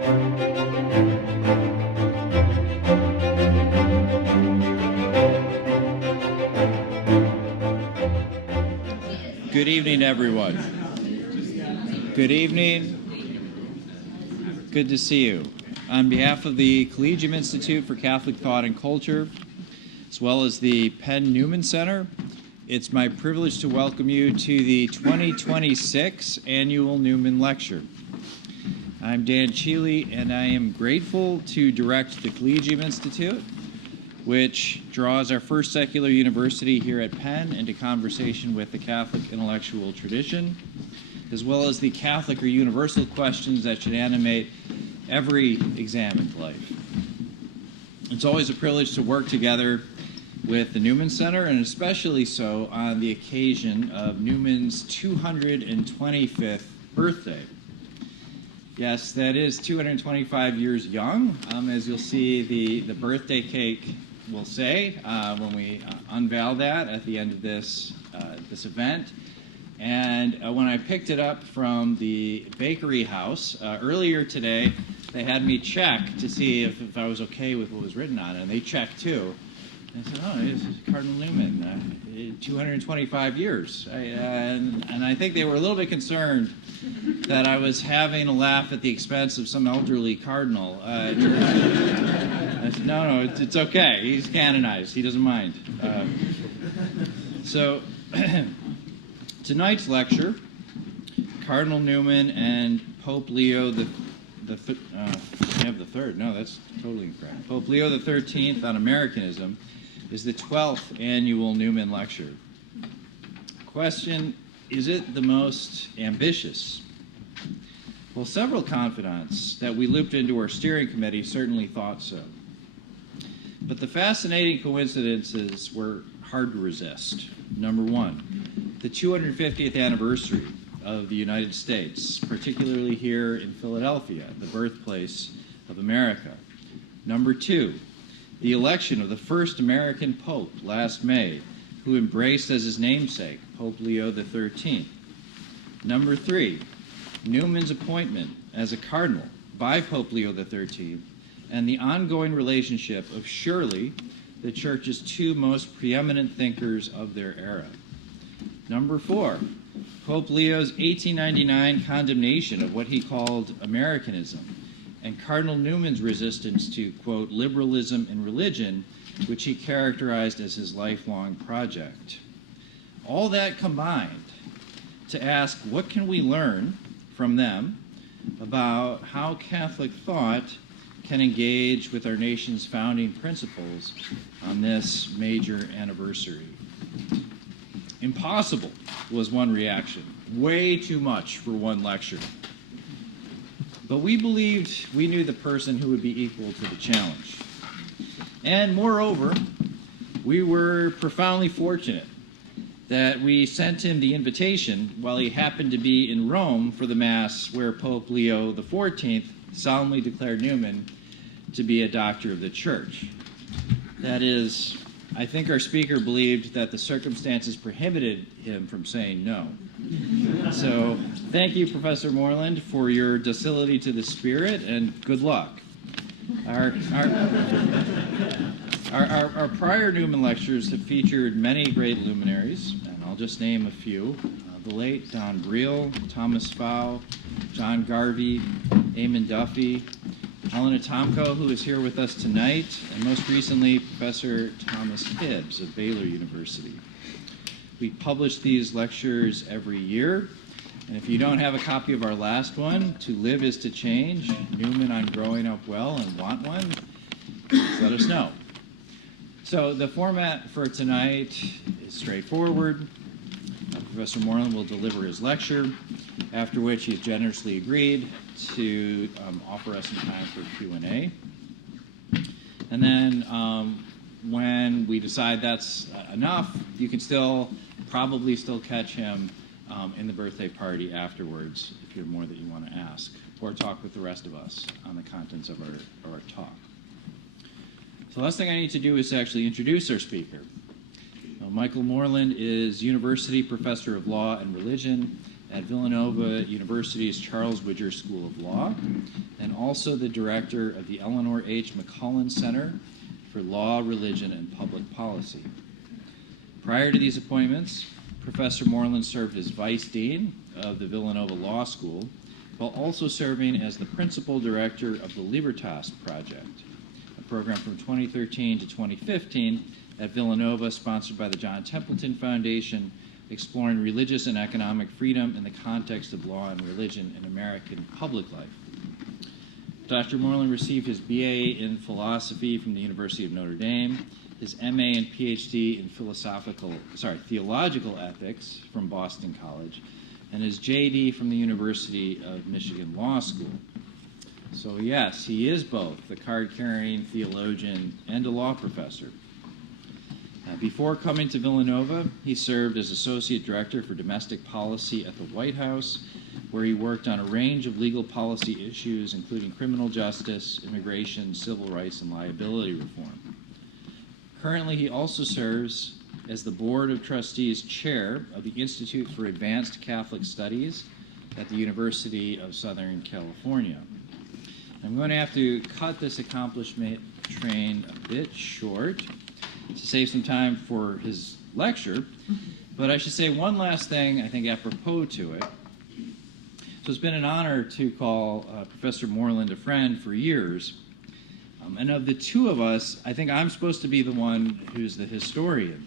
Good evening, everyone. Good evening. Good to see you. On behalf of the Collegium Institute for Catholic Thought and Culture, as well as the Penn Newman Center, it's my privilege to welcome you to the 2026 Annual Newman Lecture. I'm Dan Cheely, and I am grateful to direct the Collegium Institute, which draws our first secular university here at Penn into conversation with the Catholic intellectual tradition, as well as the Catholic or universal questions that should animate every examined life. It's always a privilege to work together with the Newman Center, and especially so on the occasion of Newman's 225th birthday. Yes, that is 225 years young, as you'll see the birthday cake will say when we unveil that at the end of this event. And when I picked it up from the bakery house earlier today, they had me check to see if I was okay with what was written on it, and they checked too. And I said, oh, this is Cardinal Newman, 225 years. And I think they were a little bit concerned that I was having a laugh at the expense of some elderly cardinal. I said, no, it's okay. He's canonized. He doesn't mind. So tonight's lecture, Cardinal Newman and Pope Leo XIII. No, that's totally incorrect. Pope Leo XIII on Americanism is the 12th annual Newman Lecture. Question, is it the most ambitious? Well, several confidants that we looped into our steering committee certainly thought so. But the fascinating coincidences were hard to resist. Number one, the 250th anniversary of the United States, particularly here in Philadelphia, the birthplace of America. Number two, the election of the first American Pope last May, who embraced as his namesake Pope Leo XIII. Number three, Newman's appointment as a cardinal by Pope Leo XIII, and the ongoing relationship of surely the Church's two most preeminent thinkers of their era. Number four, Pope Leo's 1899 condemnation of what he called Americanism, and Cardinal Newman's resistance to, quote, liberalism in religion, which he characterized as his lifelong project. All that combined to ask, what can we learn from them about how Catholic thought can engage with our nation's founding principles on this major anniversary? Impossible was one reaction. Way too much for one lecture. But we believed we knew the person who would be equal to the challenge. And moreover, we were profoundly fortunate that we sent him the invitation while he happened to be in Rome for the Mass where Pope Leo XIV solemnly declared Newman to be a doctor of the Church. That is, I think our speaker believed that the circumstances prohibited him from saying no. So thank you, Professor Moreland, for your docility to the Spirit, and good luck. Our prior Newman lectures have featured many great luminaries, and I'll just name a few. The late Don Briel, Thomas Fow, John Garvey, Eamon Duffy, Helena Tomko, who is here with us tonight, and most recently, Professor Thomas Hibbs of Baylor University. We publish these lectures every year, and if you don't have a copy of our last one, To Live is to Change, Newman on Growing Up Well and Want One, let us know. So the format for tonight is straightforward. Professor Moreland will deliver his lecture, after which he's generously agreed to offer us some time for Q&A. And then when we decide that's enough, you can probably still catch him in the birthday party afterwards if you have more that you want to ask, or talk with the rest of us on the contents of our talk. So the last thing I need to do is actually introduce our speaker. Michael Moreland is University Professor of Law and Religion at Villanova University's Charles Widger School of Law, and also the director of the Eleanor H. McCullen Center for Law, Religion, and Public Policy. Prior to these appointments, Professor Moreland served as Vice Dean of the Villanova Law School, while also serving as the Principal Director of the Libertas Project, a program from 2013 to 2015 at Villanova sponsored by the John Templeton Foundation, exploring religious and economic freedom in the context of law and religion in American public life. Dr. Moreland received his BA in philosophy from the University of Notre Dame, his MA and PhD in theological ethics from Boston College, and his JD from the University of Michigan Law School. So yes, he is both a card-carrying theologian and a law professor. Before coming to Villanova, he served as Associate Director for Domestic Policy at the White House, where he worked on a range of legal policy issues, including criminal justice, immigration, civil rights, and liability reform. Currently, he also serves as the Board of Trustees Chair of the Institute for Advanced Catholic Studies at the University of Southern California. I'm going to have to cut this accomplishment train a bit short to save some time for his lecture, but I should say one last thing, I think, apropos to it. So it's been an honor to call Professor Moreland a friend for years, and of the two of us, I think I'm supposed to be the one who's the historian.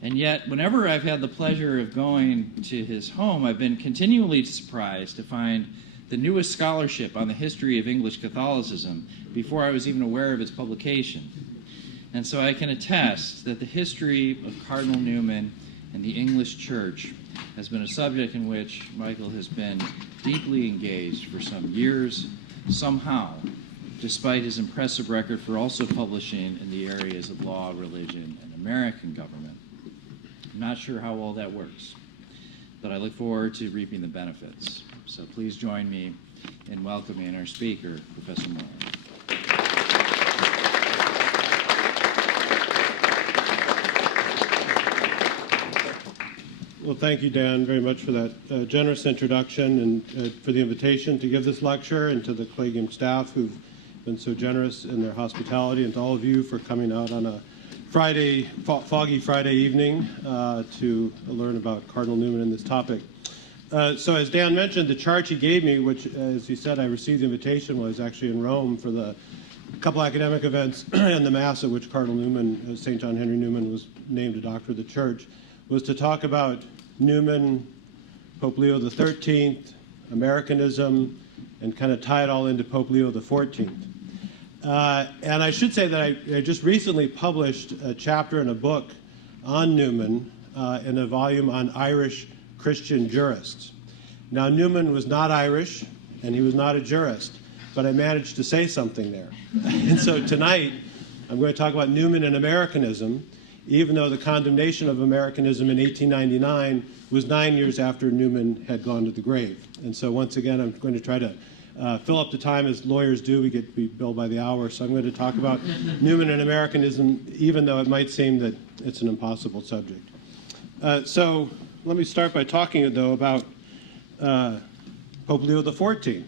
And yet, whenever I've had the pleasure of going to his home, I've been continually surprised to find the newest scholarship on the history of English Catholicism before I was even aware of its publication. And so I can attest that the history of Cardinal Newman and the English Church has been a subject in which Michael has been deeply engaged for some years, somehow, despite his impressive record for also publishing in the areas of law, religion, and American government. I'm not sure how well that works, but I look forward to reaping the benefits. So please join me in welcoming our speaker, Professor Moreland. Well, thank you, Dan, very much for that generous introduction and for the invitation to give this lecture, and to the Collegium staff who've been so generous in their hospitality, and to all of you for coming out on a foggy Friday evening to learn about Cardinal Newman and this topic. So as Dan mentioned, the charge he gave me, which, as he said, I received the invitation, was actually in Rome for the couple academic events and the Mass at which Cardinal Newman, St. John Henry Newman, was named a doctor of the Church, was to talk about Newman, Pope Leo XIII, Americanism, and kind of tie it all into Pope Leo XIV. And I should say that I just recently published a chapter in a book on Newman in a volume on Irish Christian jurists. Now, Newman was not Irish, and he was not a jurist, but I managed to say something there. And so tonight, I'm going to talk about Newman and Americanism, even though the condemnation of Americanism in 1899 was 9 years after Newman had gone to the grave. And so once again, I'm going to try to fill up the time as lawyers do. We get to be billed by the hour, so I'm going to talk about Newman and Americanism, even though it might seem that it's an impossible subject. So let me start by talking, though, about Pope Leo XIV,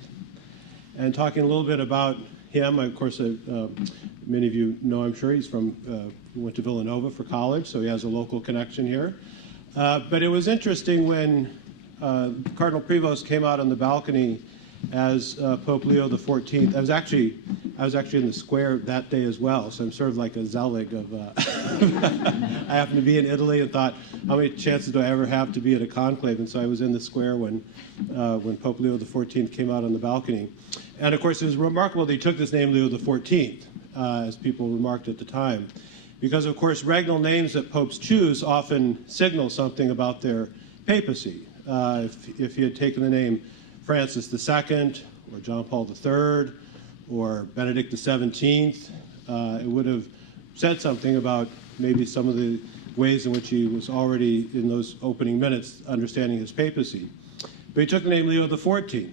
and talking a little bit about him. Of course, many of you know, I'm sure, he's went to Villanova for college, so he has a local connection here. But it was interesting when Cardinal Prevost came out on the balcony as Pope Leo XIV. I was actually in the square that day as well, so I'm sort of like a zealot of. I happened to be in Italy and thought, how many chances do I ever have to be at a conclave? And so I was in the square when Pope Leo XIV came out on the balcony. And of course, it was remarkable that he took this name Leo XIV, as people remarked at the time, because of course regnal names that popes choose often signal something about their papacy. If he had taken the name Francis II or John Paul III or Benedict XVII, it would have said something about maybe some of the ways in which he was already, in those opening minutes, understanding his papacy. But he took the name Leo XIV,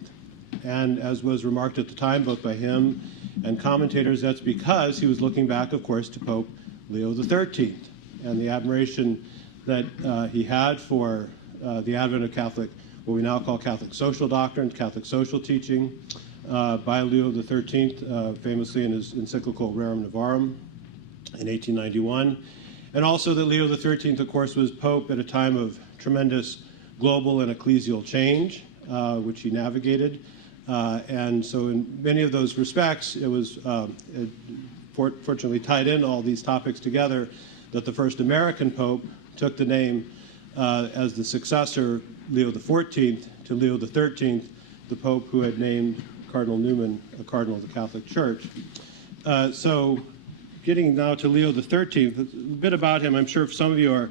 and as was remarked at the time, both by him and commentators, that's because he was looking back, of course, to Pope Leo XIII and the admiration that he had for the advent of Catholic, what we now call Catholic social doctrine, Catholic social teaching, by Leo XIII, famously in his encyclical Rerum Novarum in 1891. And also that Leo XIII, of course, was Pope at a time of tremendous global and ecclesial change, which he navigated. And so in many of those respects, it was fortunately tied in all these topics together that the first American Pope took the name as the successor, Leo XIV, to Leo XIII, the Pope who had named Cardinal Newman a Cardinal of the Catholic Church. So getting now to Leo XIII, a bit about him. I'm sure some of you are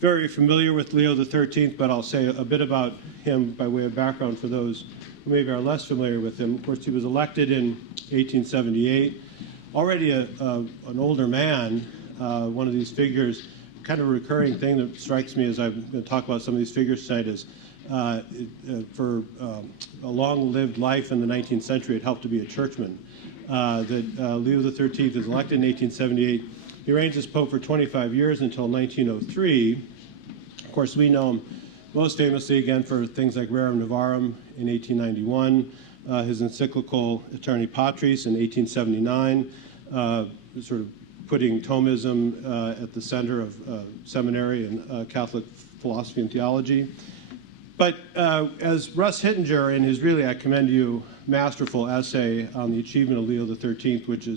very familiar with Leo XIII, but I'll say a bit about him by way of background for those who maybe are less familiar with him. Of course, he was elected in 1878. Already an older man, one of these figures, kind of a recurring thing that strikes me as I'm going to talk about some of these figures tonight is for a long-lived life in the 19th century, it helped to be a churchman. Leo XIII is elected in 1878. He reigns as Pope for 25 years until 1903. Of course, we know him most famously, again, for things like Rerum Novarum in 1891, his encyclical Aeterni Patris in 1879, sort of putting Thomism at the center of seminary and Catholic philosophy and theology. But as Russ Hittinger, in his really, I commend you, masterful essay on the achievement of Leo XIII, which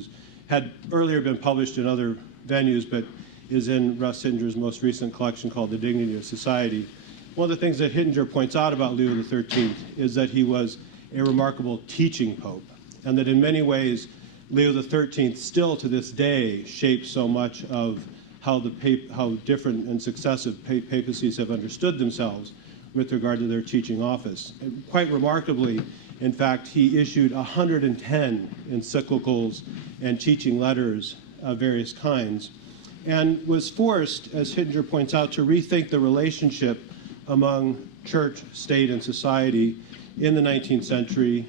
had earlier been published in other venues, but is in Russ Hittinger's most recent collection called The Dignity of Society. One of the things that Hittinger points out about Leo XIII is that he was a remarkable teaching pope, and that in many ways, Leo XIII still to this day shapes so much of how different and successive papacies have understood themselves with regard to their teaching office. And quite remarkably, in fact, he issued 110 encyclicals and teaching letters of various kinds, and was forced, as Hittinger points out, to rethink the relationship among church, state, and society in the 19th century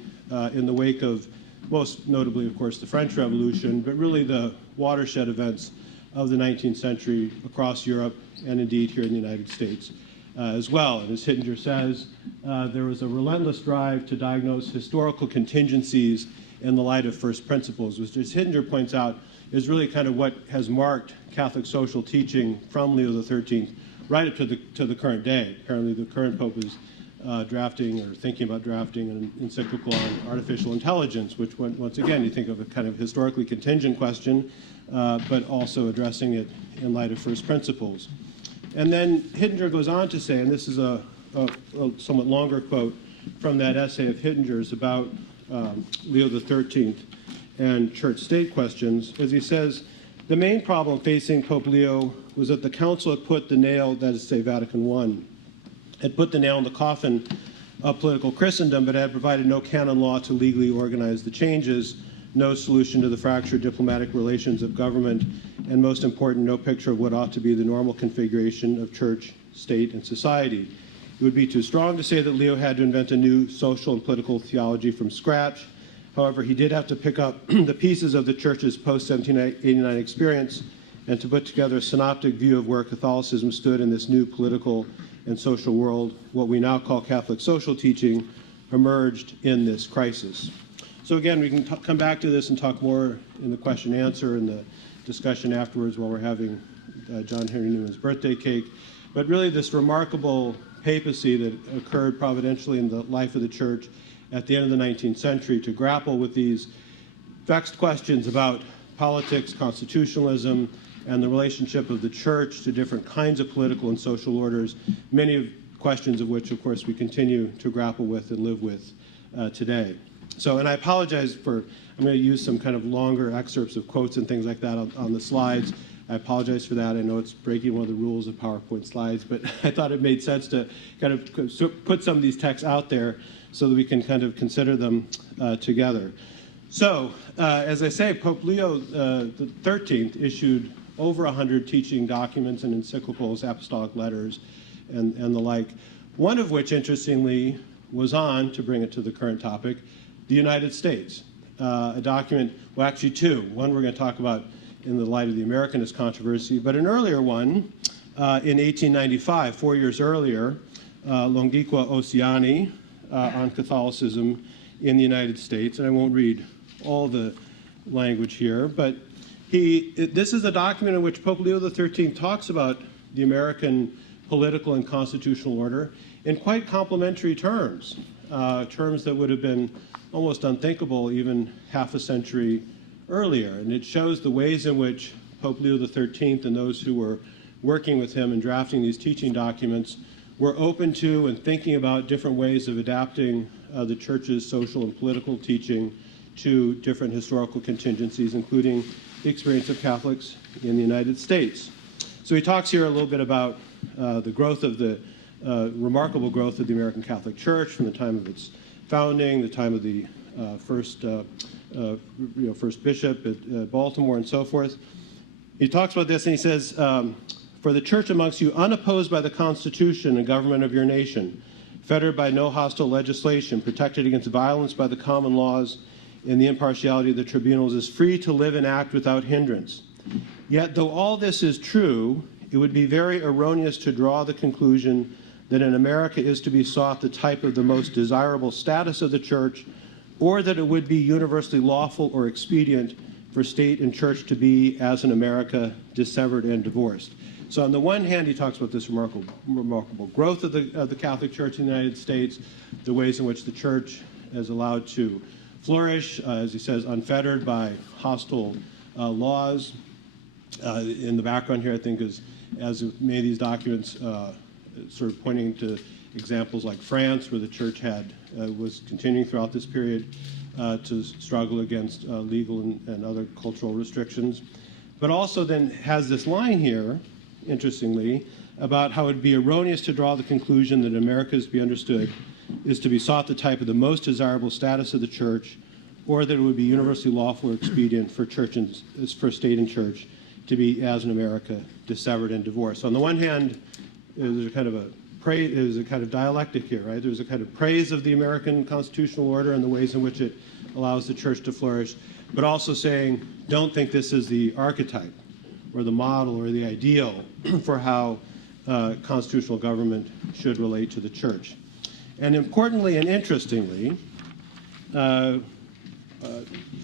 in the wake of, most notably, of course, the French Revolution, but really the watershed events of the 19th century across Europe and indeed here in the United States as well. And as Hittinger says, there was a relentless drive to diagnose historical contingencies in the light of first principles, which, as Hittinger points out, is really kind of what has marked Catholic social teaching from Leo XIII right up to the current day. Apparently the current Pope is drafting or thinking about drafting an encyclical on artificial intelligence, which once again you think of a kind of historically contingent question, but also addressing it in light of first principles. And then Hittinger goes on to say, and this is a somewhat longer quote from that essay of Hittinger's about Leo XIII and church-state questions, as he says, the main problem facing Pope Leo was that the Council had put the nail, that is to say Vatican I, had put the nail in the coffin of political Christendom, but had provided no canon law to legally organize the changes, no solution to the fractured diplomatic relations of government, and most important, no picture of what ought to be the normal configuration of church, state, and society. It would be too strong to say that Leo had to invent a new social and political theology from scratch. However, he did have to pick up the pieces of the Church's post-1789 experience and to put together a synoptic view of where Catholicism stood in this new political and social world. What we now call Catholic social teaching emerged in this crisis. So again, we can come back to this and talk more in the question and answer and the discussion afterwards while we're having John Henry Newman's birthday cake. But really this remarkable papacy that occurred providentially in the life of the Church at the end of the 19th century to grapple with these vexed questions about politics, constitutionalism, and the relationship of the Church to different kinds of political and social orders, many of questions of which, of course, we continue to grapple with and live with today. So, and I apologize for, I'm going to use some kind of longer excerpts of quotes and things like that on the slides. I apologize for that. I know it's breaking one of the rules of PowerPoint slides, but I thought it made sense to kind of put some of these texts out there so that we can kind of consider them together. So, as I say, Pope Leo XIII issued over 100 teaching documents and encyclicals, apostolic letters, and the like, one of which, interestingly, was on, to bring it to the current topic, the United States. A document, well, actually two. One we're going to talk about in the light of the Americanist controversy, but an earlier one in 1895, 4 years earlier, Longiqua Oceani on Catholicism in the United States. And I won't read all the language here, but this is a document in which Pope Leo XIII talks about the American political and constitutional order in quite complimentary terms, terms that would have been almost unthinkable even half a century earlier. And it shows the ways in which Pope Leo XIII and those who were working with him and drafting these teaching documents were open to and thinking about different ways of adapting the church's social and political teaching to different historical contingencies, including the experience of Catholics in the United States. So he talks here a little bit about the growth of the remarkable growth of the American Catholic Church from the time of its founding, the time of the first bishop at Baltimore, and so forth. He talks about this and he says, "For the church amongst you, unopposed by the Constitution and government of your nation, fettered by no hostile legislation, protected against violence by the common laws and the impartiality of the tribunals, is free to live and act without hindrance. Yet, though all this is true, it would be very erroneous to draw the conclusion that in America is to be sought the type of the most desirable status of the church, or that it would be universally lawful or expedient for state and church to be, as in America, dissevered and divorced." So on the one hand, he talks about this remarkable growth of the Catholic Church in the United States, the ways in which the church is allowed to flourish, as he says, unfettered by hostile laws. In the background here, I think, is, as many of these documents sort of pointing to examples like France, where the church was continuing throughout this period to struggle against legal and other cultural restrictions. But also then has this line here, interestingly, about how it would be erroneous to draw the conclusion that America is to be understood is to be sought the type of the most desirable status of the church, or that it would be universally lawful or expedient for state and church to be, as in America, dissevered and divorced. So on the one hand, there's a kind of dialectic here, right? There's a kind of praise of the American constitutional order and the ways in which it allows the church to flourish, but also saying, don't think this is the archetype or the model or the ideal for how constitutional government should relate to the church. And importantly and interestingly,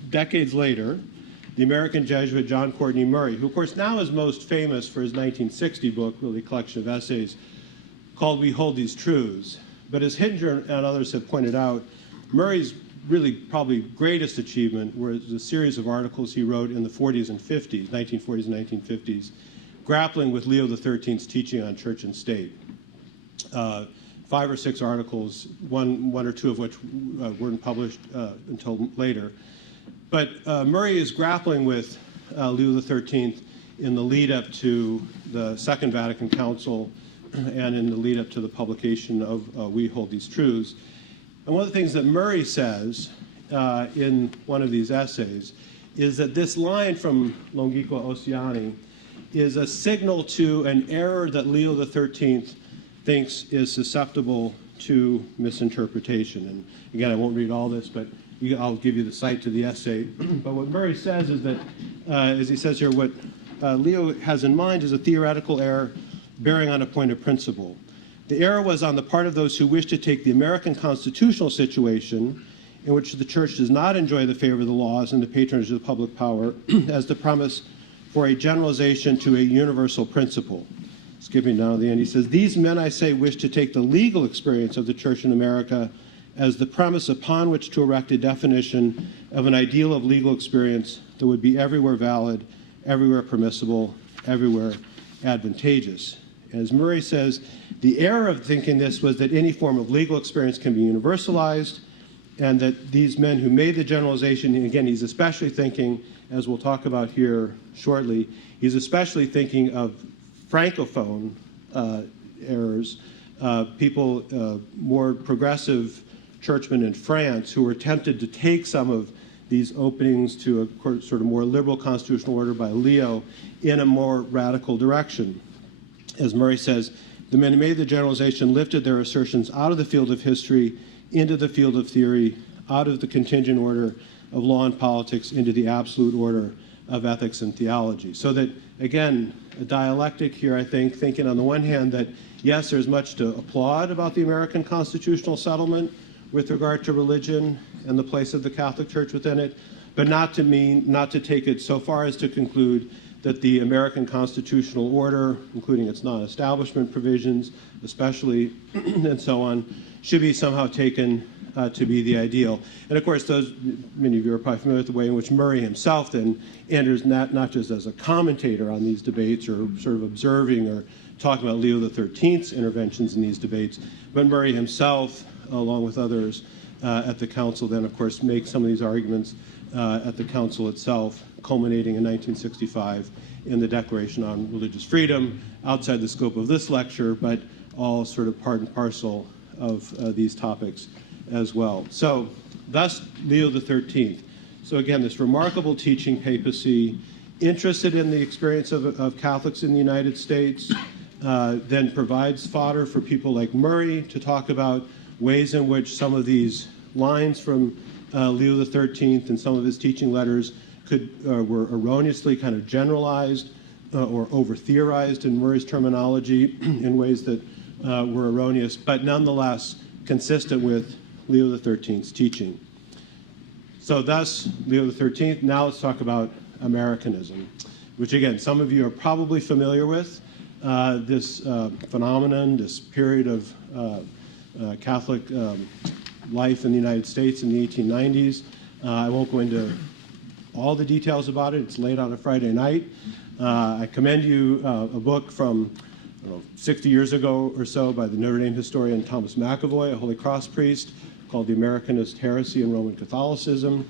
decades later, the American Jesuit John Courtney Murray, who of course now is most famous for his 1960 book, really a collection of essays called We Hold These Truths. But as Hittinger and others have pointed out, Murray's really probably greatest achievement was a series of articles he wrote in the 40s and 50s, 1940s and 1950s, grappling with Leo XIII's teaching on church and state. 5 or 6 articles, one or two of which weren't published until later. But Murray is grappling with Leo XIII in the lead up to the Second Vatican Council and in the lead up to the publication of We Hold These Truths. And one of the things that Murray says in one of these essays is that this line from Longiqua Oceani is a signal to an error that Leo XIII thinks is susceptible to misinterpretation. And again, I won't read all this, but I'll give you the cite to the essay. But what Murray says is that, as he says here, what Leo has in mind is a theoretical error bearing on a point of principle. The error was on the part of those who wish to take the American constitutional situation, in which the church does not enjoy the favor of the laws and the patronage of the public power, as the premise for a generalization to a universal principle. Skipping down to the end, he says, "These men, I say, wish to take the legal experience of the church in America as the premise upon which to erect a definition of an ideal of legal experience that would be everywhere valid, everywhere permissible, everywhere advantageous." As Murray says, the error of thinking this was that any form of legal experience can be universalized, and that these men who made the generalization, and again, he's especially thinking, as we'll talk about here shortly, he's especially thinking of Francophone errors, people, more progressive churchmen in France who were tempted to take some of these openings to a sort of more liberal constitutional order by Leo in a more radical direction. As Murray says, the men who made the generalization lifted their assertions out of the field of history into the field of theory, out of the contingent order of law and politics into the absolute order of ethics and theology. So that, again, a dialectic here, I think, thinking on the one hand that, yes, there's much to applaud about the American constitutional settlement with regard to religion and the place of the Catholic Church within it, but not to take it so far as to conclude that the American constitutional order, including its non-establishment provisions, especially, and so on, should be somehow taken to be the ideal. And of course, many of you are probably familiar with the way in which Murray himself then enters not just as a commentator on these debates or sort of observing or talking about Leo XIII's interventions in these debates, but Murray himself, along with others at the council, then of course make some of these arguments at the council itself, culminating in 1965 in the Declaration on Religious Freedom, outside the scope of this lecture, but all sort of part and parcel of these topics as well. So, thus Leo XIII. So again, this remarkable teaching papacy, interested in the experience of Catholics in the United States, then provides fodder for people like Murray to talk about ways in which some of these lines from Leo XIII and some of his teaching letters were erroneously kind of generalized or over-theorized in Murray's terminology in ways that were erroneous, but nonetheless consistent with Leo XIII's teaching. So thus, Leo XIII. Now let's talk about Americanism, which again, some of you are probably familiar with. This phenomenon, this period of Catholic life in the United States in the 1890s. I won't go into all the details about it. It's late on a Friday night. I commend you a book from 60 years ago or so by the Notre Dame historian Thomas McAvoy, a Holy Cross priest, called The Americanist Heresy in Roman Catholicism,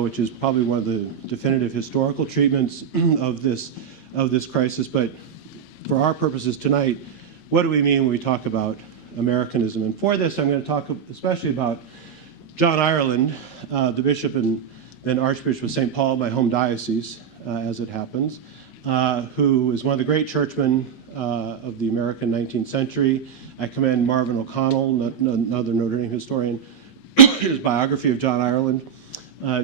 which is probably one of the definitive historical treatments of this crisis. But for our purposes tonight, what do we mean when we talk about Americanism? And for this, I'm going to talk especially about John Ireland, the bishop and then Archbishop of St. Paul, my home diocese, as it happens, who is one of the great churchmen of the American 19th century. I commend Marvin O'Connell, another Notre Dame historian, his biography of John Ireland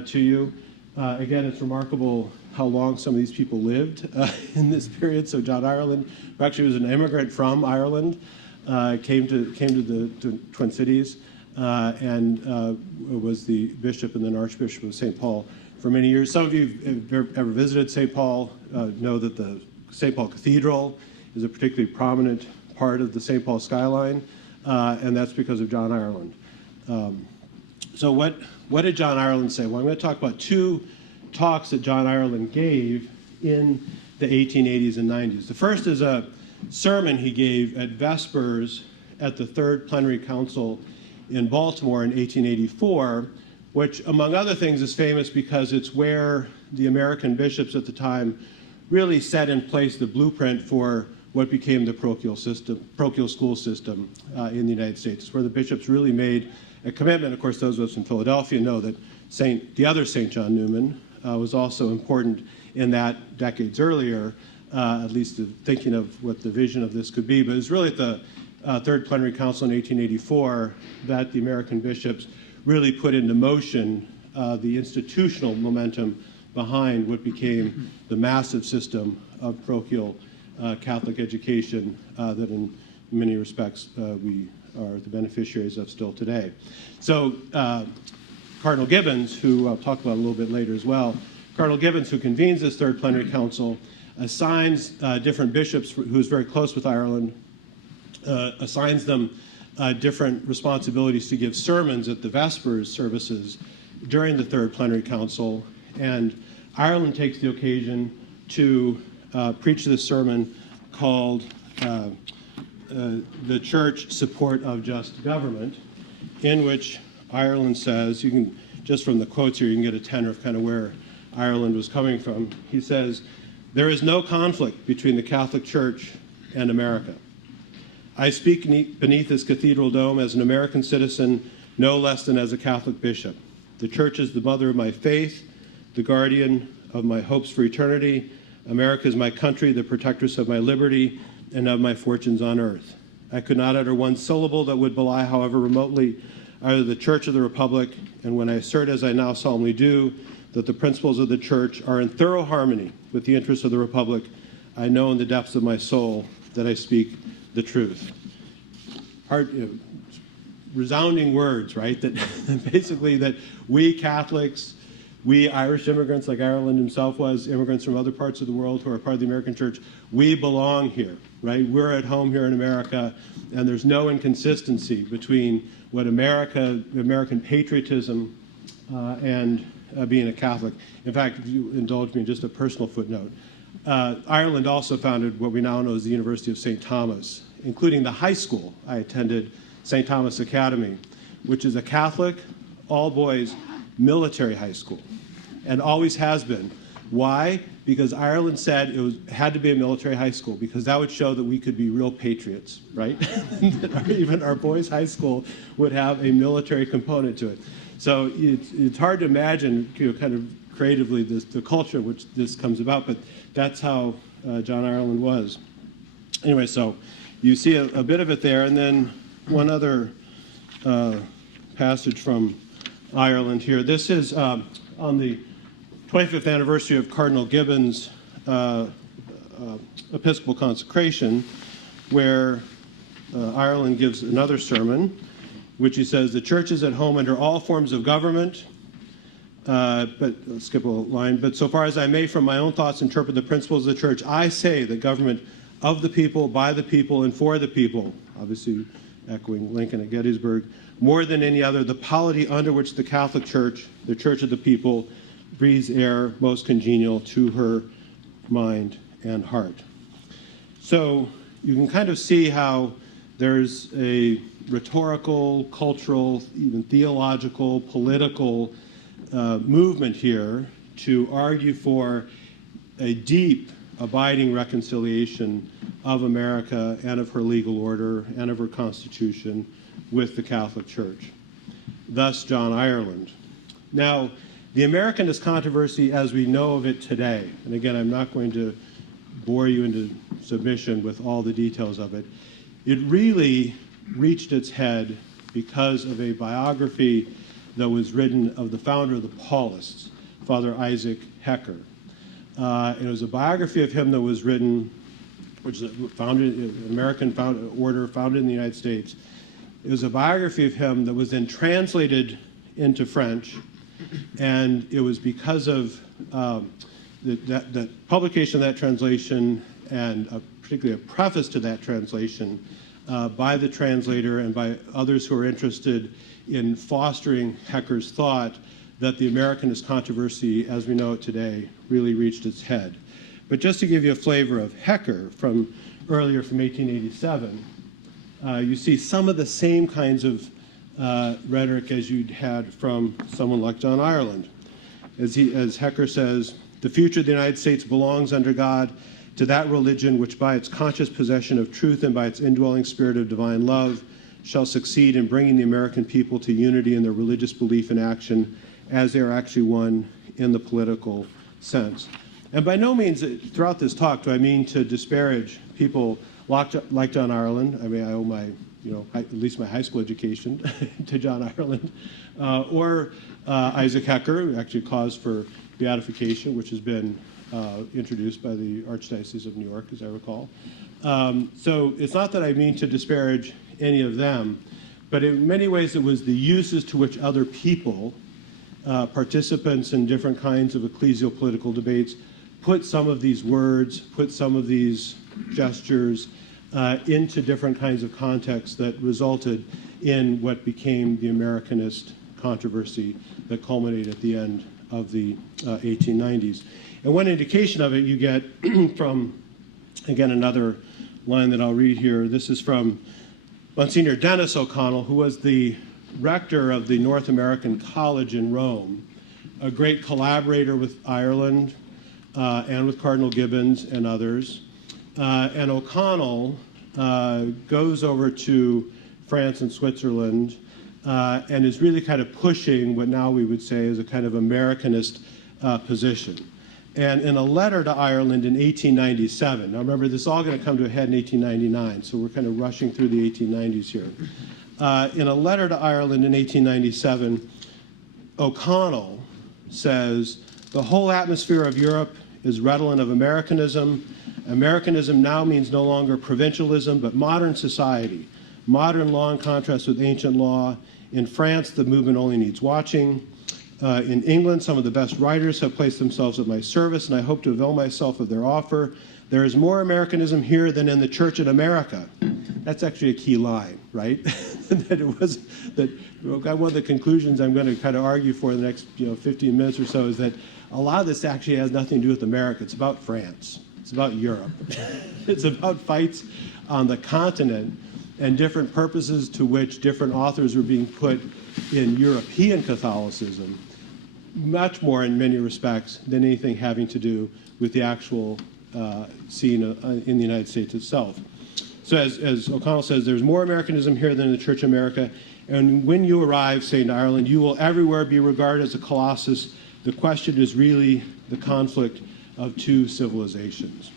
to you. Again, it's remarkable how long some of these people lived in this period. So John Ireland, who actually was an immigrant from Ireland, came to the Twin Cities and was the bishop and then Archbishop of St. Paul for many years. Some of you have ever visited St. Paul know that the St. Paul Cathedral is a particularly prominent part of the St. Paul skyline, and that's because of John Ireland. So what did John Ireland say? Well, I'm going to talk about two talks that John Ireland gave in the 1880s and 90s. The first is a sermon he gave at Vespers at the Third Plenary Council in Baltimore in 1884, which, among other things, is famous because it's where the American bishops at the time really set in place the blueprint for what became the parochial school system in the United States. It's where the bishops really made a commitment. Of course, those of us in Philadelphia know that the other St. John Newman was also important in that decades earlier, at least thinking of what the vision of this could be. But it was really at the Third Plenary Council in 1884 that the American bishops really put into motion the institutional momentum behind what became the massive system of parochial Catholic education that in many respects we are the beneficiaries of still today. So Cardinal Gibbons, who I'll talk about a little bit later as well, Cardinal Gibbons, who convenes this Third Plenary Council, assigns different bishops, who is very close with Ireland, assigns them different responsibilities to give sermons at the Vespers services during the Third Plenary Council, and Ireland takes the occasion to preach this sermon called The Church Support of Just Government, in which Ireland says, you can, just from the quotes here, you can get a tenor of kind of where Ireland was coming from. He says, "There is no conflict between the Catholic Church and America. I speak beneath this cathedral dome as an American citizen, no less than as a Catholic bishop. The Church is the mother of my faith, the guardian of my hopes for eternity. America is my country, the protectress of my liberty and of my fortunes on earth. I could not utter one syllable that would belie, however remotely, either the Church or the Republic, and when I assert, as I now solemnly do, that the principles of the Church are in thorough harmony with the interests of the Republic, I know in the depths of my soul that I speak the truth." resounding words, right? That basically that we Catholics, we Irish immigrants, like Ireland himself was, immigrants from other parts of the world who are part of the American church, we belong here, right? We're at home here in America, and there's no inconsistency between what American patriotism and being a Catholic. In fact, if you indulge me in just a personal footnote, Ireland also founded what we now know as the University of St. Thomas, including the high school I attended, St. Thomas Academy, which is a Catholic, all-boys military high school, and always has been. Why? Because Ireland said it had to be a military high school, because that would show that we could be real patriots, right? Even our boys' high school would have a military component to it. So it's hard to imagine, kind of creatively, the culture in which this comes about, but that's how John Ireland was. Anyway, so you see a bit of it there, and then one other passage from Ireland here. This is on the 25th anniversary of Cardinal Gibbon's episcopal consecration, where Ireland gives another sermon, which he says, the church is at home under all forms of government, but let's skip a line, but so far as I may from my own thoughts interpret the principles of the church, I say the government of the people, by the people, and for the people, obviously echoing Lincoln at Gettysburg, more than any other, the polity under which the Catholic Church, the church of the people, breathes air most congenial to her mind and heart. So you can kind of see how there's a rhetorical, cultural, even theological, political movement here to argue for a deep, abiding reconciliation of America and of her legal order and of her constitution with the Catholic Church. Thus, John Ireland. Now, the Americanist controversy as we know of it today, and again, I'm not going to bore you into submission with all the details of it, it really reached its head because of a biography that was written of the founder of the Paulists, Father Isaac Hecker. It was a biography of him that was written, which is founded an American order founded in the United States. It was a biography of him that was then translated into French, and it was because of the publication of that translation and particularly a preface to that translation by the translator and by others who are interested in fostering Hecker's thought that the Americanist controversy, as we know it today, really reached its head. But just to give you a flavor of Hecker from earlier from 1887, you see some of the same kinds of rhetoric as you'd had from someone like John Ireland. As Hecker says, the future of the United States belongs under God to that religion which by its conscious possession of truth and by its indwelling spirit of divine love shall succeed in bringing the American people to unity in their religious belief and action as they are actually one in the political sense. And by no means throughout this talk do I mean to disparage people like John Ireland. I mean, I owe my, at least my high school education to John Ireland, or Isaac Hecker, who actually cause for beatification, which has been introduced by the Archdiocese of New York, as I recall. So it's not that I mean to disparage any of them, but in many ways it was the uses to which other people, participants in different kinds of ecclesial political debates, put some of these words, put some of these gestures into different kinds of contexts that resulted in what became the Americanist controversy that culminated at the end of the 1890s. And one indication of it you get from, again, another line that I'll read here. This is from Monsignor Dennis O'Connell, who was the rector of the North American College in Rome, a great collaborator with Ireland and with Cardinal Gibbons and others. And O'Connell goes over to France and Switzerland and is really kind of pushing what now we would say is a kind of Americanist position. And in a letter to Ireland in 1897, now remember this is all going to come to a head in 1899, so we're kind of rushing through the 1890s here. In a letter to Ireland in 1897, O'Connell says, the whole atmosphere of Europe is redolent of Americanism. Americanism now means no longer provincialism, but modern society, Modern law in contrast with ancient law. In France, the movement only needs watching. In England, some of the best writers have placed themselves at my service, and I hope to avail myself of their offer. There is more Americanism here than in the church in America. That's actually a key line, right? That it was that one of the conclusions I'm going to kind of argue for in the next 15 minutes or so is that a lot of this actually has nothing to do with America. It's about France. It's about Europe. It's about fights on the continent and different purposes to which different authors were being put in European Catholicism, much more in many respects than anything having to do with the actual scene in the United States itself. So as O'Connell says, there's more Americanism here than in the Church of America. And when you arrive, say, in Ireland, you will everywhere be regarded as a colossus. The question is really the conflict of two civilizations.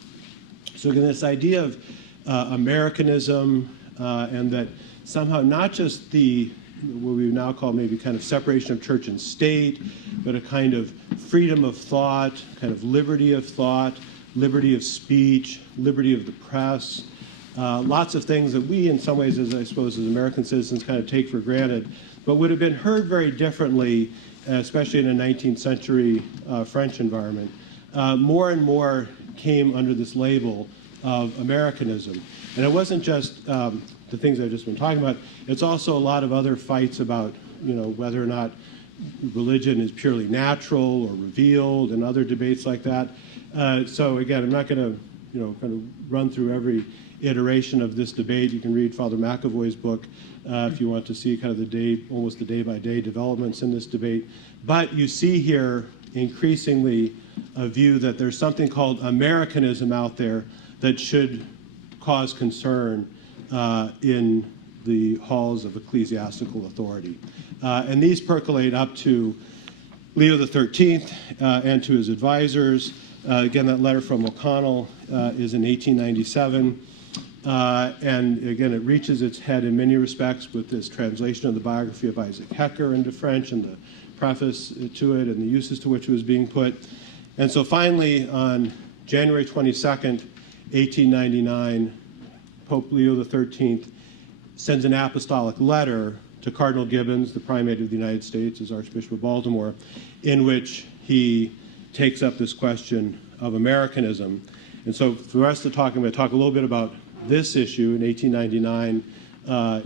So again, this idea of Americanism and that somehow not just what we now call maybe kind of separation of church and state, but a kind of freedom of thought, kind of liberty of thought, liberty of speech, liberty of the press, lots of things that we in some ways, as I suppose, as American citizens kind of take for granted, but would have been heard very differently, especially in a 19th century French environment. More and more came under this label of Americanism. And it wasn't just the things I've just been talking about, it's also a lot of other fights about whether or not religion is purely natural or revealed and other debates like that. So again, I'm not going to kind of run through every iteration of this debate. You can read Father McAvoy's book if you want to see kind of almost the day-by-day developments in this debate. But you see here increasingly a view that there's something called Americanism out there that should cause concern in the halls of ecclesiastical authority. And these percolate up to Leo XIII and to his advisors. Again, that letter from O'Connell is in 1897. And again, it reaches its head in many respects with this translation of the biography of Isaac Hecker into French and the preface to it and the uses to which it was being put. And so finally, on January 22nd, 1899, Pope Leo XIII sends an apostolic letter to Cardinal Gibbons, the primate of the United States, as Archbishop of Baltimore, in which he takes up this question of Americanism. And so for the rest of the talk, I'm going to talk a little bit about this issue in 1899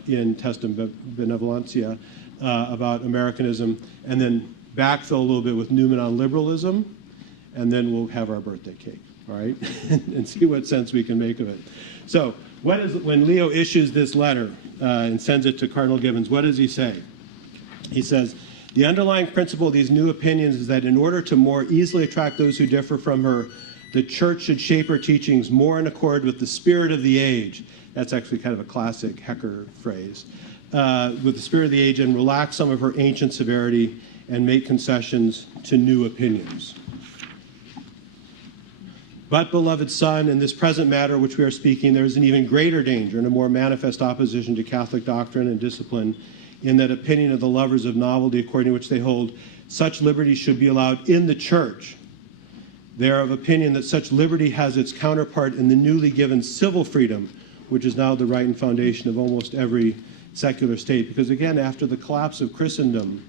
in Testem Benevolentia about Americanism, and then backfill a little bit with Newman on liberalism, and then we'll have our birthday cake, all right? And see what sense we can make of it. So when Leo issues this letter and sends it to Cardinal Gibbons, what does he say? He says, the underlying principle of these new opinions is that in order to more easily attract those who differ from her, the church should shape her teachings more in accord with the spirit of the age. That's actually kind of a classic Hecker phrase. With the spirit of the age, and relax some of her ancient severity and make concessions to new opinions. But, beloved son, in this present matter which we are speaking, there is an even greater danger and a more manifest opposition to Catholic doctrine and discipline, in that opinion of the lovers of novelty, according to which they hold such liberty should be allowed in the church. They are of opinion that such liberty has its counterpart in the newly given civil freedom, which is now the right and foundation of almost every secular state. Because again, after the collapse of Christendom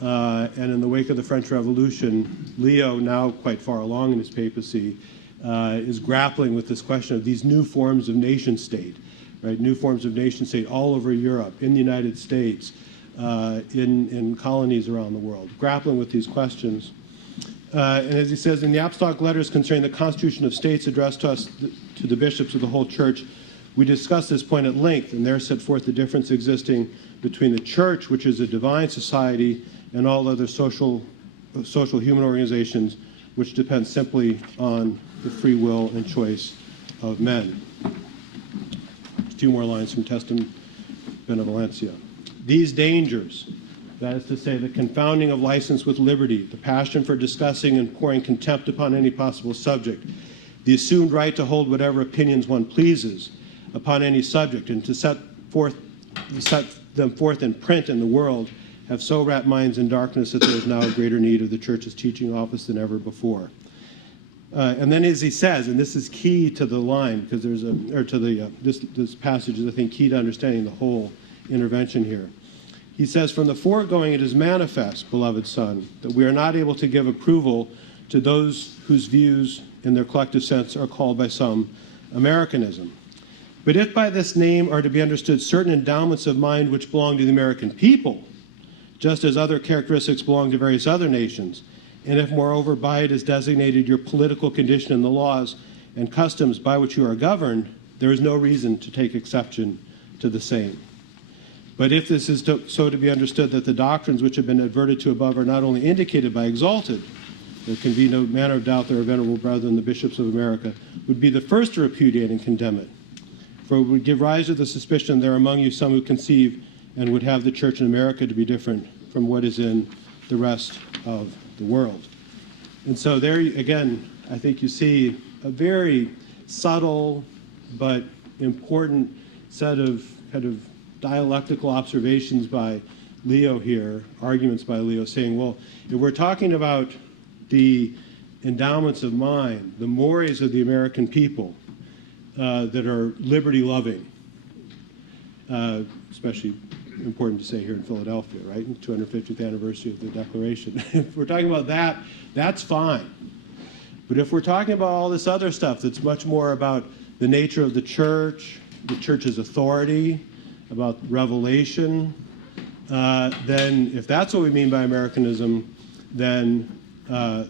and in the wake of the French Revolution, Leo, now quite far along in his papacy, is grappling with this question of these new forms of nation state, right? New forms of nation state all over Europe, in the United States, in colonies around the world, grappling with these questions. And as he says, in the apostolic letters concerning the constitution of states addressed to us, to the bishops of the whole church, we discussed this point at length, and there set forth the difference existing between the church, which is a divine society, and all other social human organizations, which depend simply on the free will and choice of men. A few more lines from Testem Benevolentia. These dangers, that is to say, the confounding of license with liberty, the passion for discussing and pouring contempt upon any possible subject, the assumed right to hold whatever opinions one pleases upon any subject, and to set them forth in print in the world, have so wrapped minds in darkness that there is now a greater need of the Church's teaching office than ever before. And then as he says, and this is key to the line, because there's this passage is, I think, key to understanding the whole intervention here. He says, from the foregoing it is manifest, beloved son, that we are not able to give approval to those whose views in their collective sense are called by some Americanism. But if by this name are to be understood certain endowments of mind which belong to the American people, just as other characteristics belong to various other nations, and if moreover by it is designated your political condition and the laws and customs by which you are governed, there is no reason to take exception to the same. But if this is so to be understood that the doctrines which have been adverted to above are not only indicated by exalted, there can be no manner of doubt that our venerable brethren, the bishops of America, would be the first to repudiate and condemn it. For it would give rise to the suspicion there are among you some who conceive and would have the church in America to be different from what is in the rest of the world. And so there, again, I think you see a very subtle but important set of kind of dialectical observations by Leo here, arguments by Leo, saying, well, if we're talking about the endowments of mind, the mores of the American people that are liberty-loving, especially important to say here in Philadelphia, right? 250th anniversary of the Declaration. If we're talking about that, that's fine. But if we're talking about all this other stuff that's much more about the nature of the church's authority, about revelation, then if that's what we mean by Americanism, then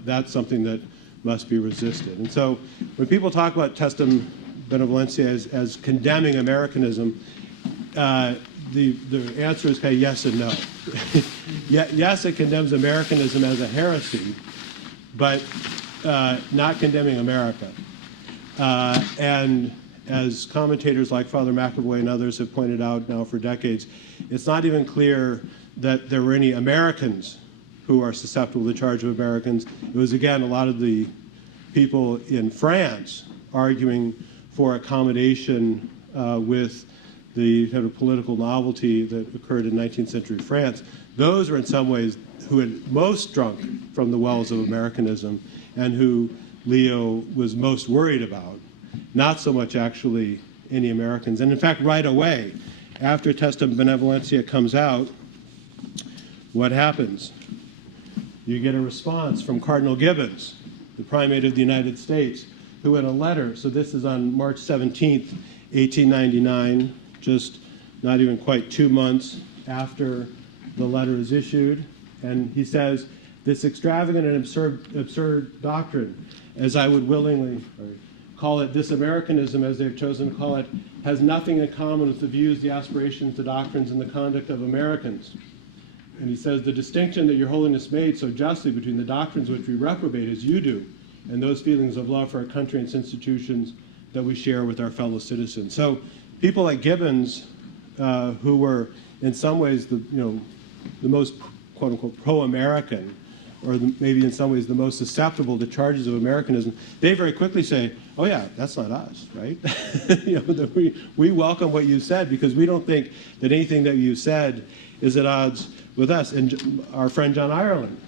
that's something that must be resisted. And so when people talk about Testem Benevolentia as condemning Americanism, the answer is kind of yes and no. Yes, it condemns Americanism as a heresy, but not condemning America. And as commentators like Father McAvoy and others have pointed out now for decades, it's not even clear that there were any Americans who are susceptible to the charge of Americans. It was, again, a lot of the people in France arguing for accommodation with the kind of political novelty that occurred in 19th century France. Those were in some ways who had most drunk from the wells of Americanism and who Leo was most worried about, not so much actually any Americans. And in fact, right away, after Testem Benevolentia comes out, what happens? You get a response from Cardinal Gibbons, the primate of the United States, who in a letter, so this is on March 17th, 1899, just not even quite 2 months after the letter is issued, and he says, this extravagant and absurd doctrine, as I would willingly call it, this Americanism, as they've chosen to call it, has nothing in common with the views, the aspirations, the doctrines, and the conduct of Americans. And he says, the distinction that your holiness made so justly between the doctrines which we reprobate as you do, and those feelings of love for our country and its institutions that we share with our fellow citizens. So people like Gibbons, who were in some ways the most quote unquote pro-American, or maybe in some ways the most susceptible to charges of Americanism, they very quickly say, oh yeah, that's not us, right? That we welcome what you said because we don't think that anything that you said is at odds with us. And our friend John Ireland,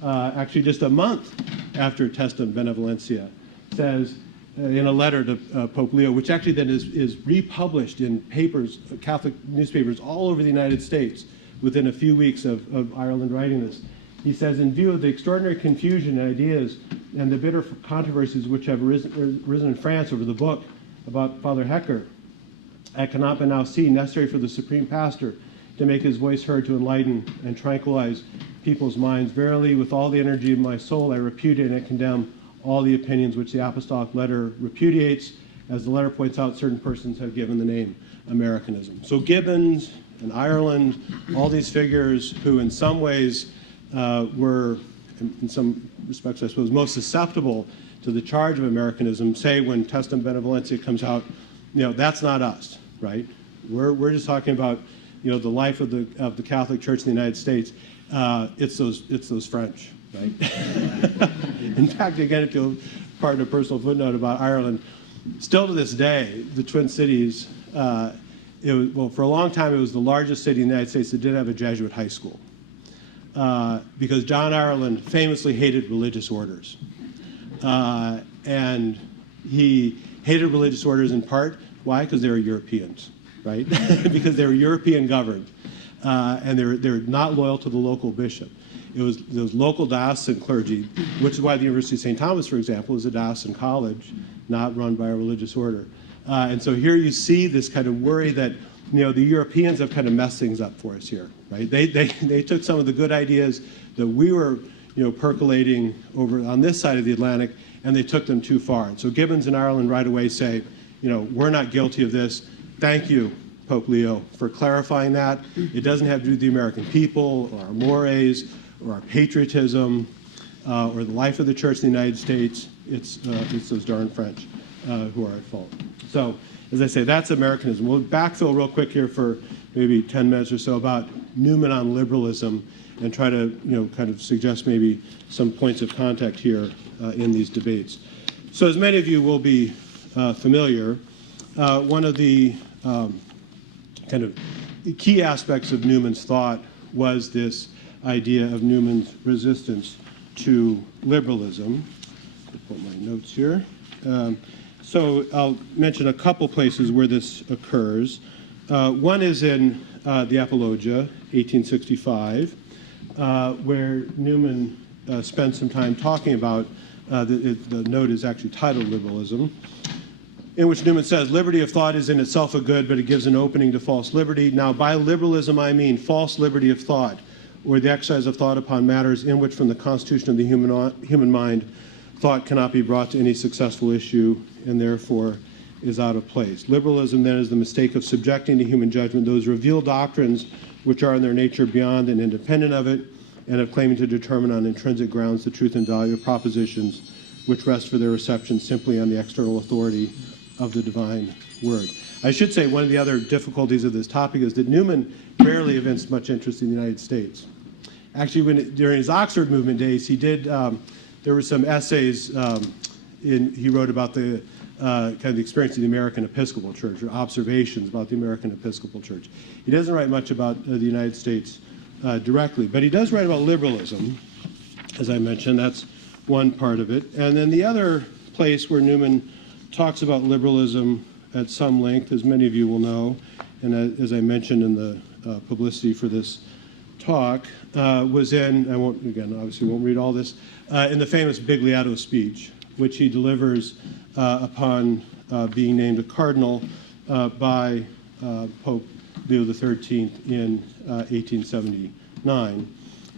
actually just a month after Testem Benevolentia, says in a letter to Pope Leo, which actually then is republished in papers, Catholic newspapers all over the United States within a few weeks of Ireland writing this. He says, in view of the extraordinary confusion in ideas and the bitter controversies which have arisen in France over the book about Father Hecker, I cannot but now see necessary for the Supreme Pastor to make his voice heard to enlighten and tranquilize people's minds. Verily, with all the energy of my soul, I repudiate and condemn all the opinions which the apostolic letter repudiates. As the letter points out, certain persons have given the name Americanism. So Gibbons and Ireland, all these figures who in some ways were, in some respects I suppose, most susceptible to the charge of Americanism, say when Testem Benevolentia comes out, that's not us, right? We're just talking about the life of the Catholic Church in the United States. It's those French, right? In fact, again, if you'll pardon a personal footnote about Ireland, still to this day, the Twin Cities, for a long time it was the largest city in the United States that didn't have a Jesuit high school. Because John Ireland famously hated religious orders. And he hated religious orders in part. Why? Because they were Europeans, right? Because they were European governed. And they're not loyal to the local bishop. It was those local diocesan clergy, which is why the University of St. Thomas, for example, is a diocesan college, not run by a religious order. And so here you see this kind of worry that, the Europeans have kind of messed things up for us here, right? They took some of the good ideas that we were, percolating over on this side of the Atlantic, and they took them too far. And so Gibbons in Ireland right away say, we're not guilty of this. Thank you, Pope Leo, for clarifying that. It doesn't have to do with the American people or our mores or our patriotism or the life of the Church in the United States. It's those darn French who are at fault. So, as I say, that's Americanism. We'll backfill real quick here for maybe 10 minutes or so about Newman on liberalism and try to, kind of suggest maybe some points of contact here in these debates. So, as many of you will be familiar, one of the kind of key aspects of Newman's thought was this idea of Newman's resistance to liberalism. I'll put my notes here. So I'll mention a couple places where this occurs. One is in the Apologia, 1865, where Newman spent some time talking about, the note is actually titled Liberalism, in which Newman says, liberty of thought is in itself a good, but it gives an opening to false liberty. Now, by liberalism, I mean false liberty of thought, or the exercise of thought upon matters in which from the constitution of the human mind, thought cannot be brought to any successful issue, and therefore is out of place. Liberalism, then, is the mistake of subjecting to human judgment those revealed doctrines which are in their nature beyond and independent of it, and of claiming to determine on intrinsic grounds the truth and value of propositions which rest for their reception simply on the external authority of the divine word. I should say one of the other difficulties of this topic is that Newman rarely evinced much interest in the United States. Actually, during his Oxford movement days, he did, there were some essays he wrote about the kind of the experience of the American Episcopal Church, or observations about the American Episcopal Church. He doesn't write much about the United States directly, but he does write about liberalism, as I mentioned. That's one part of it. And then the other place where Newman talks about liberalism at some length, as many of you will know, and as I mentioned in the publicity for this talk, was in, obviously won't read all this, in the famous Biglietto Speech, which he delivers upon being named a cardinal by Pope Leo XIII in 1879.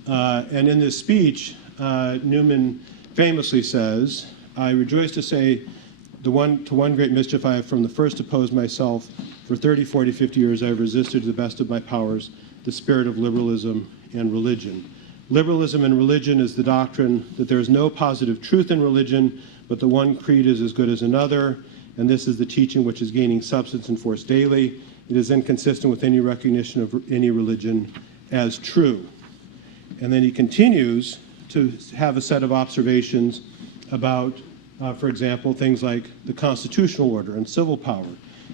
And in this speech, Newman famously says, I rejoice to say to one great mischief I have from the first opposed myself. For 30, 40, 50 years I have resisted to the best of my powers the spirit of liberalism and religion. Liberalism and religion is the doctrine that there is no positive truth in religion, but the one creed is as good as another, and this is the teaching which is gaining substance and force daily. It is inconsistent with any recognition of any religion as true. And then he continues to have a set of observations about, for example, things like the constitutional order and civil power.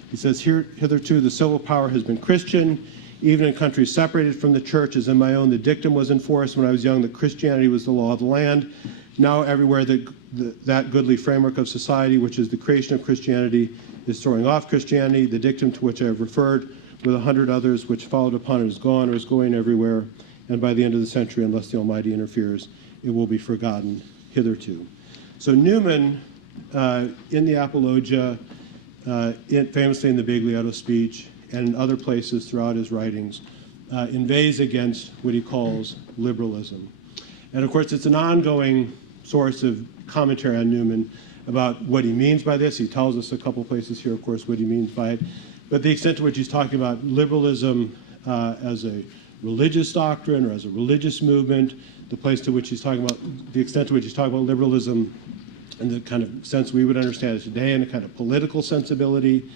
He says, hitherto the civil power has been Christian, even in countries separated from the church, as in my own, the dictum was enforced when I was young that Christianity was the law of the land. Now everywhere that goodly framework of society, which is the creation of Christianity, is throwing off Christianity. The dictum to which I have referred, with 100 others which followed upon it, is gone or is going everywhere. And by the end of the century, unless the Almighty interferes, it will be forgotten hitherto. So Newman, in the Apologia, famously in the Biglietto Speech, and in other places throughout his writings, inveighs against what he calls liberalism. And of course, it's an ongoing source of commentary on Newman about what he means by this. He tells us a couple places here, of course, what he means by it. But the extent to which he's talking about liberalism as a religious doctrine or as a religious movement, the place to which he's talking about, the extent to which he's talking about liberalism in the kind of sense we would understand it today, in a kind of political sensibility.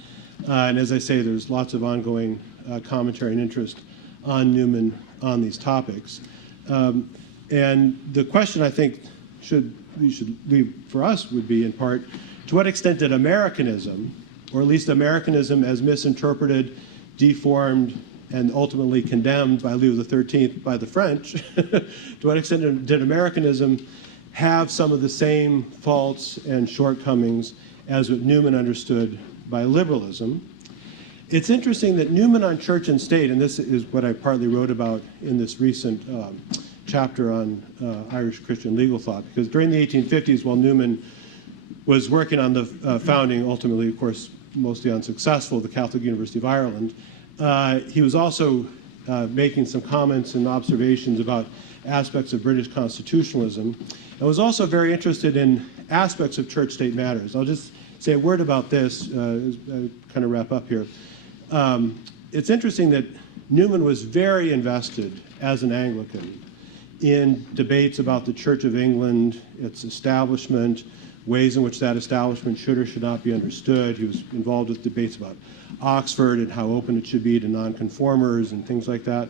And as I say, there's lots of ongoing commentary and interest on Newman on these topics. And the question I think we should leave for us would be, in part, to what extent did Americanism, or at least Americanism as misinterpreted, deformed, and ultimately condemned by Leo XIII by the French, to what extent did Americanism have some of the same faults and shortcomings as what Newman understood by liberalism. It's interesting that Newman on church and state, and this is what I partly wrote about in this recent chapter on Irish Christian legal thought, because during the 1850s, while Newman was working on the founding, ultimately, of course, mostly unsuccessful, the Catholic University of Ireland, he was also making some comments and observations about aspects of British constitutionalism, and was also very interested in aspects of church-state matters. I'll just say a word about this as I kind of wrap up here. It's interesting that Newman was very invested as an Anglican in debates about the Church of England, its establishment, ways in which that establishment should or should not be understood. He was involved with debates about Oxford and how open it should be to nonconformers and things like that.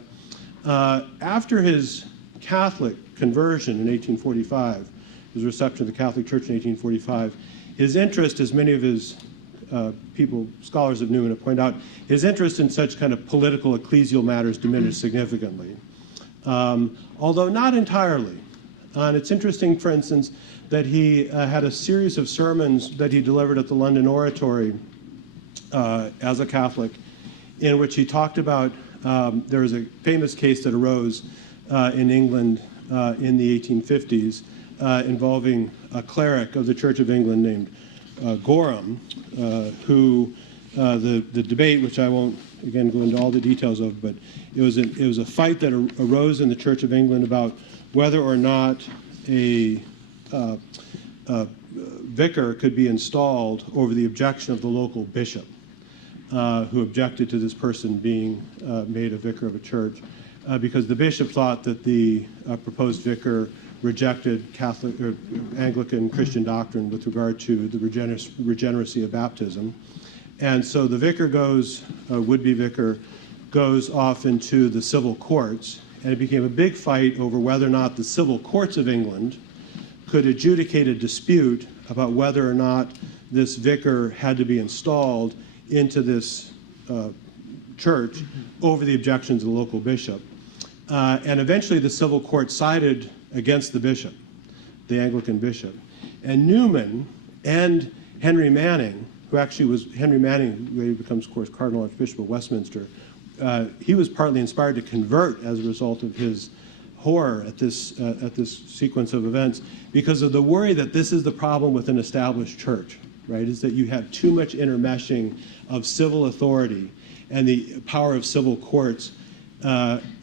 After his Catholic conversion in 1845, his reception of the Catholic Church in 1845, his interest, as many of his scholars of Newman have pointed out, his interest in such kind of political ecclesial matters diminished significantly, although not entirely. And it's interesting, for instance, that he had a series of sermons that he delivered at the London Oratory as a Catholic, in which he talked about, there was a famous case that arose in England in the 1850s involving a cleric of the Church of England named Gorham, who the debate, which I won't again go into all the details of, but it was a fight that arose in the Church of England about whether or not a vicar could be installed over the objection of the local bishop, who objected to this person being made a vicar of a church, because the bishop thought that the proposed vicar rejected Catholic or Anglican Christian doctrine with regard to the regeneracy of baptism. And so the vicar would-be vicar goes off into the civil courts, and it became a big fight over whether or not the civil courts of England could adjudicate a dispute about whether or not this vicar had to be installed into this church over the objections of the local bishop. And eventually the civil court sided against the bishop, the Anglican bishop. And Newman and Henry Manning, who actually was Henry Manning, who later becomes, of course, Cardinal Archbishop of Westminster, he was partly inspired to convert as a result of his horror at this sequence of events, because of the worry that this is the problem with an established church, right, is that you have too much intermeshing of civil authority and the power of civil courts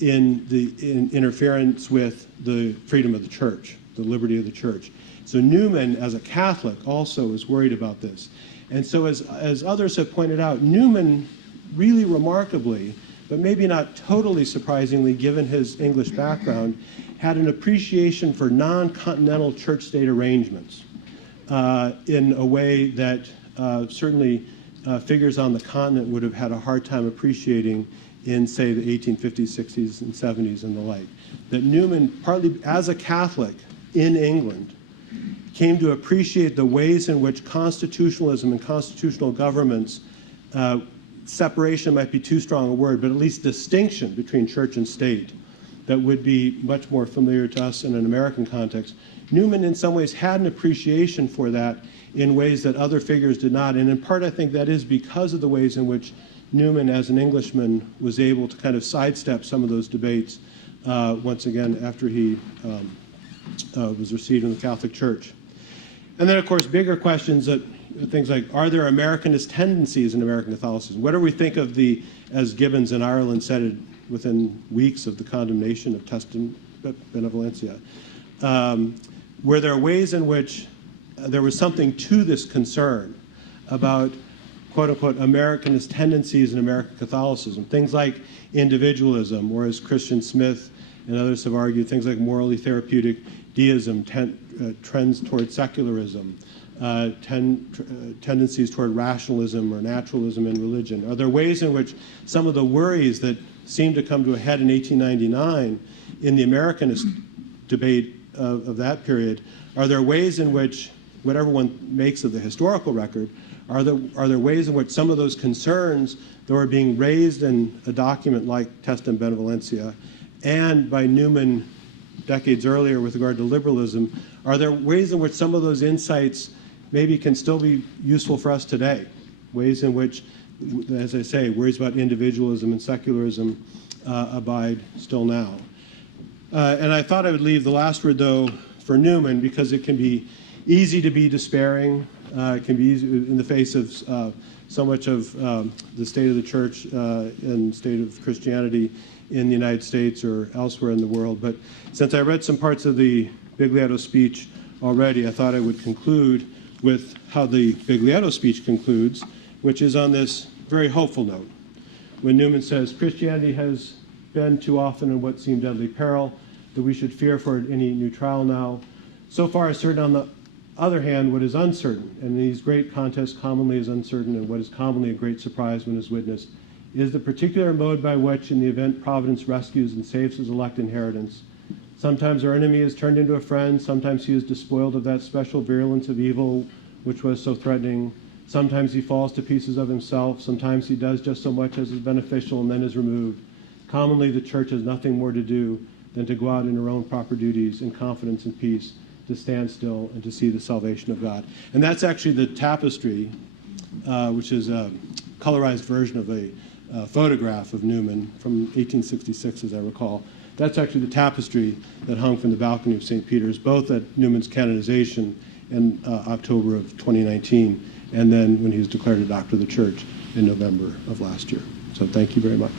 in interference with the freedom of the church, the liberty of the church. So Newman, as a Catholic, also is worried about this. And so as others have pointed out, Newman really remarkably, but maybe not totally surprisingly given his English background, had an appreciation for non-continental church-state arrangements in a way that certainly figures on the continent would have had a hard time appreciating in, say, the 1850s, 60s, and 70s and the like. That Newman, partly as a Catholic in England, came to appreciate the ways in which constitutionalism and constitutional governments, separation might be too strong a word, but at least distinction between church and state, that would be much more familiar to us in an American context. Newman, in some ways, had an appreciation for that in ways that other figures did not. And in part, I think that is because of the ways in which Newman, as an Englishman, was able to kind of sidestep some of those debates once again after he was received in the Catholic Church. And then, of course, bigger questions that things like, are there Americanist tendencies in American Catholicism? What do we think of the, as Gibbons in Ireland said it within weeks of the condemnation of Testem Benevolencia, were there ways in which there was something to this concern about quote-unquote Americanist tendencies in American Catholicism, things like individualism, or as Christian Smith and others have argued, things like morally therapeutic deism, trends toward secularism, tendencies toward rationalism or naturalism in religion. Are there ways in which some of the worries that seemed to come to a head in 1899 in the Americanist debate of that period, are there ways in which, whatever one makes of the historical record, are there ways in which some of those concerns that were being raised in a document like Testem Benevolencia and by Newman decades earlier with regard to liberalism, are there ways in which some of those insights maybe can still be useful for us today? Ways in which, as I say, worries about individualism and secularism abide still now. And I thought I would leave the last word, though, for Newman, because it can be easy to be despairing. It can be easy in the face of so much of the state of the church and state of Christianity in the United States or elsewhere in the world. But since I read some parts of the Biglietto speech already, I thought I would conclude with how the Biglietto speech concludes, which is on this very hopeful note. When Newman says, Christianity has been too often in what seemed deadly peril, that we should fear for any new trial now. So far as certain, on the other hand, what is uncertain, and in these great contests commonly is uncertain, and what is commonly a great surprise when is witnessed, is the particular mode by which, in the event Providence rescues and saves his elect inheritance. Sometimes our enemy is turned into a friend, sometimes he is despoiled of that special virulence of evil which was so threatening. Sometimes he falls to pieces of himself, sometimes he does just so much as is beneficial and then is removed. Commonly the church has nothing more to do than to go out in her own proper duties in confidence and peace, to stand still and to see the salvation of God. And that's actually the tapestry, which is a colorized version of a photograph of Newman from 1866, as I recall. That's actually the tapestry that hung from the balcony of St. Peter's, both at Newman's canonization in October of 2019, and then when he was declared a doctor of the church in November of last year. So thank you very much.